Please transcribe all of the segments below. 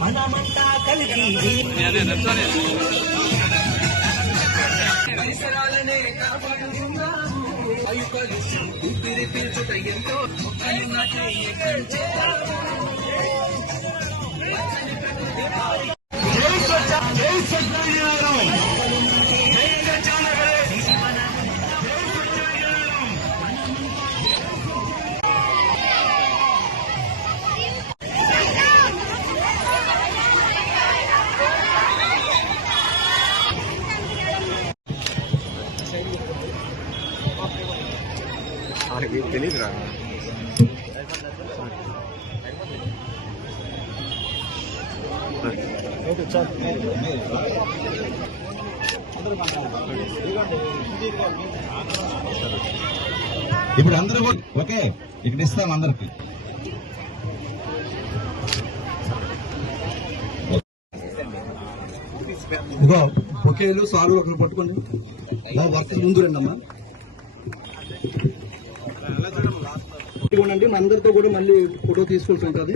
మనమంతా కలిసి పరిసరాలనే కాపాడుకుందాము వాయు కాలుష్యం ఊపిరి పీల్చుట ఎంతో जय सच्चा जय सत्यनारायण जय सच्चानगर जय सत्यनारायण आगे तेज रहा ఇప్పుడు అందరూ ఓకే ఇక్కడ ఇస్తాం అందరికి. ఒకేలు సారు ఒకరు పట్టుకోండి. ఇలా వర్క్ ముందు రండి అమ్మా ఉండండి మన అందరితో కూడా మళ్ళీ ఫోటో తీసుకోవాల్సి ఉంటుంది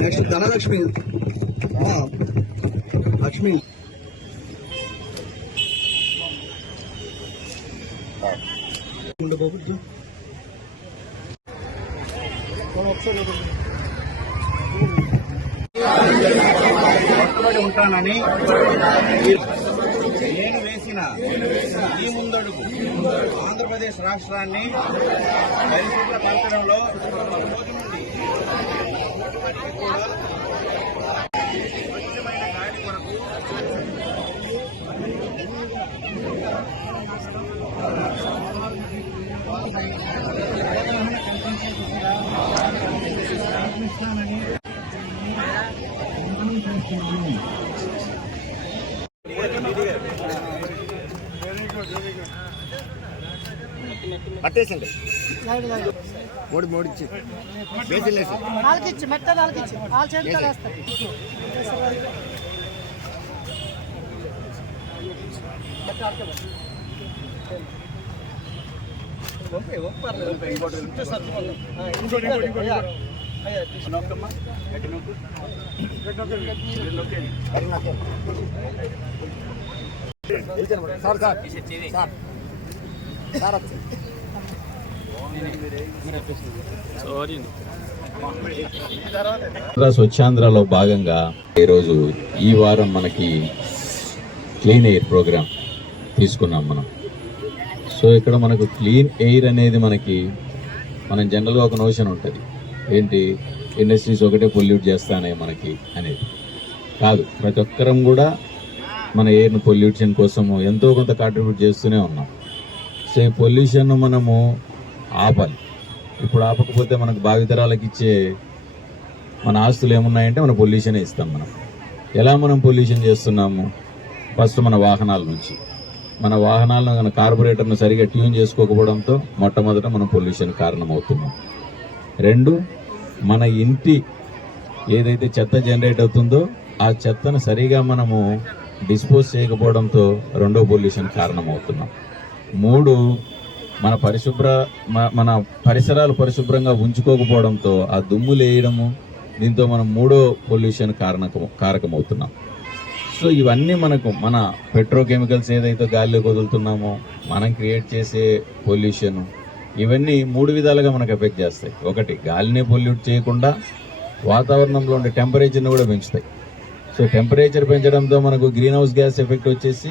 నెక్స్ట్ ధనలక్ష్మి ఆ, లక్ష్మి ఉండే బాబు ఇటు. కట్టుబడి ఉంటానని నేను వేసిన ఈ ముందడుగు ఆంధ్రప్రదేశ్ రాష్ట్రాన్ని పరిశుభ్ర పరచడంలో రోజు నుండి స్వచ్ఛమైన గాలి కొరకు పట్టేసండి మోడి మోడిచ్చి బేసిల్ వేసి నాలుగిచ్చి మెట్ట నాలుగిచ్చి వాళ్ళ చేతితో వేస్తారు సార్ సార్ సార్ సార్ వచ్చి ఆంధ్ర స్వచ్ఛాంధ్రలో భాగంగా ఈరోజు ఈ వారం మనకి క్లీన్ ఎయిర్ ప్రోగ్రామ్ తీసుకున్నాం మనం. సో ఇక్కడ మనకు క్లీన్ ఎయిర్ అనేది మనకి మనం జనరల్గా ఒక నోషన్ ఉంటుంది. ఏంటి? ఇండస్ట్రీస్ ఒకటే పొల్యూట్ చేస్తానే మనకి అనేది. కాదు ప్రతి ఒక్కరం కూడా మన ఎయిర్ను పొల్యూషన్ కోసము ఎంతో కొంత కాంట్రిబ్యూట్ చేస్తూనే ఉన్నాం. సో ఈ పొల్యూషన్ మనము ఆపాలి. ఇప్పుడు ఆపకపోతే మనకు భావితరాలకు ఇచ్చే మన ఆస్తులు ఏమున్నాయంటే మన పొల్యూషన్ ఇస్తాం మనం. ఎలా మనం పొల్యూషన్ చేస్తున్నాము? ఫస్ట్ మన వాహనాల నుంచి. మన వాహనాలను మన కార్పొరేటర్ను సరిగా ట్యూన్ చేసుకోకపోవడంతో మొట్టమొదట మనం పొల్యూషన్ కారణమవుతున్నాం. రెండు మన ఇంటి ఏదైతే చెత్త జనరేట్ అవుతుందో ఆ చెత్తను సరిగా మనము డిస్పోజ్ చేయకపోవడంతో రెండో పొల్యూషన్ కారణమవుతున్నాం. మూడు మన పరిశుభ్ర మన పరిసరాలు పరిశుభ్రంగా ఉంచుకోకపోవడంతో ఆ దుమ్ము లేయడము దీంతో మనం మూడో పొల్యూషన్ కారణకం కారకమవుతున్నాం. సో ఇవన్నీ మనకు మన పెట్రోకెమికల్స్ ఏదైతే గాలిలోకి వదులుతున్నామో మనం క్రియేట్ చేసే పొల్యూషన్ ఇవన్నీ మూడు విధాలుగా మనకు ఎఫెక్ట్ చేస్తాయి. ఒకటి గాలిని పొల్యూట్ చేయకుండా వాతావరణంలో ఉండే టెంపరేచర్ని కూడా పెంచుతాయి. సో టెంపరేచర్ పెంచడంతో మనకు గ్రీన్ హౌస్ గ్యాస్ ఎఫెక్ట్ వచ్చేసి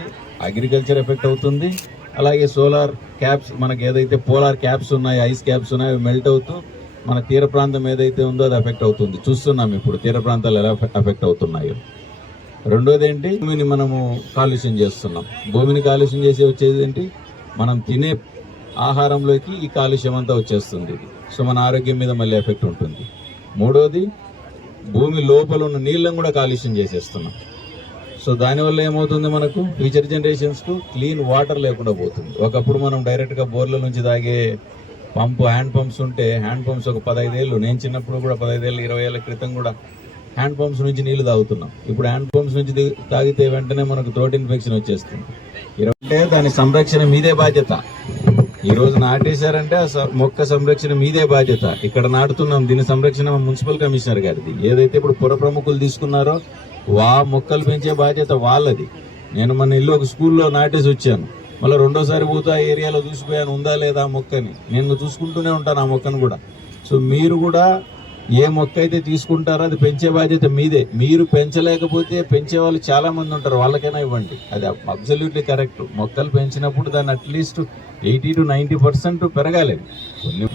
అగ్రికల్చర్ ఎఫెక్ట్ అవుతుంది. అలాగే సోలార్ క్యాప్స్ మనకి ఏదైతే పోలార్ క్యాప్స్ ఉన్నాయి ఐస్ క్యాప్స్ ఉన్నాయి అవి మెల్ట్ అవుతూ మన తీర ప్రాంతం ఏదైతే ఉందో అది ఎఫెక్ట్ అవుతుంది. చూస్తున్నాం ఇప్పుడు తీర ప్రాంతాలు ఎలా ఎఫెక్ట్ అవుతున్నాయో. రెండోది ఏంటి? భూమిని మనము కాలుష్యం చేస్తున్నాం. భూమిని కాలుష్యం చేసి వచ్చేది ఏంటి? మనం తినే ఆహారంలోకి ఈ కాలుష్యం అంతా వచ్చేస్తుంది. సో మన ఆరోగ్యం మీద మళ్ళీ ఎఫెక్ట్ ఉంటుంది. మూడోది భూమి లోపల ఉన్న నీళ్ళను కూడా కాలుష్యం చేసేస్తున్నాం. సో దానివల్ల ఏమవుతుంది మనకు? ఫ్యూచర్ జనరేషన్స్కు క్లీన్ వాటర్ లేకుండా పోతుంది. ఒకప్పుడు మనం డైరెక్ట్గా బోర్ల నుంచి తాగే పంపు హ్యాండ్ పంప్స్ ఉంటే హ్యాండ్ పంప్స్ ఒక పదహైదేళ్ళు నేను చిన్నప్పుడు కూడా పదహైదేళ్ళు ఇరవై ఏళ్ళ క్రితం కూడా హ్యాండ్ పంప్స్ నుంచి నీళ్ళు తాగుతున్నాం. ఇప్పుడు హ్యాండ్ పంప్స్ నుంచి తాగితే వెంటనే మనకు థ్రోట్ ఇన్ఫెక్షన్ వచ్చేస్తుంది. ఇరవై దాని సంరక్షణ మీదే బాధ్యత. ఈరోజు నాటేశారంటే ఆ స- మొక్క సంరక్షణ మీదే బాధ్యత. ఇక్కడ నాటుతున్నాం దీని సంరక్షణ మున్సిపల్ కమిషనర్ గారిది. ఏదైతే ఇప్పుడు పుర ప్రముఖులు తీసుకున్నారో వా మొక్కలు పెంచే బాధ్యత వాళ్ళది. నేను మన ఇల్లు ఒక స్కూల్లో నాటేసి వచ్చాను. మళ్ళీ రెండోసారి పోతే ఆ ఏరియాలో చూసిపోయాను ఉందా లేదా ఆ మొక్కని? నేను చూసుకుంటూనే ఉంటాను ఆ మొక్కను కూడా. సో మీరు కూడా ఏ మొక్క అయితే తీసుకుంటారో అది పెంచే బాధ్యత మీదే. మీరు పెంచలేకపోతే పెంచే వాళ్ళు చాలా మంది ఉంటారు వాళ్ళకైనా ఇవ్వండి. అది అబ్సల్యూట్లీ కరెక్ట్. మొక్కలు పెంచినప్పుడు దాన్ని at least eighty to ninety percent పెరగాలి. కొన్ని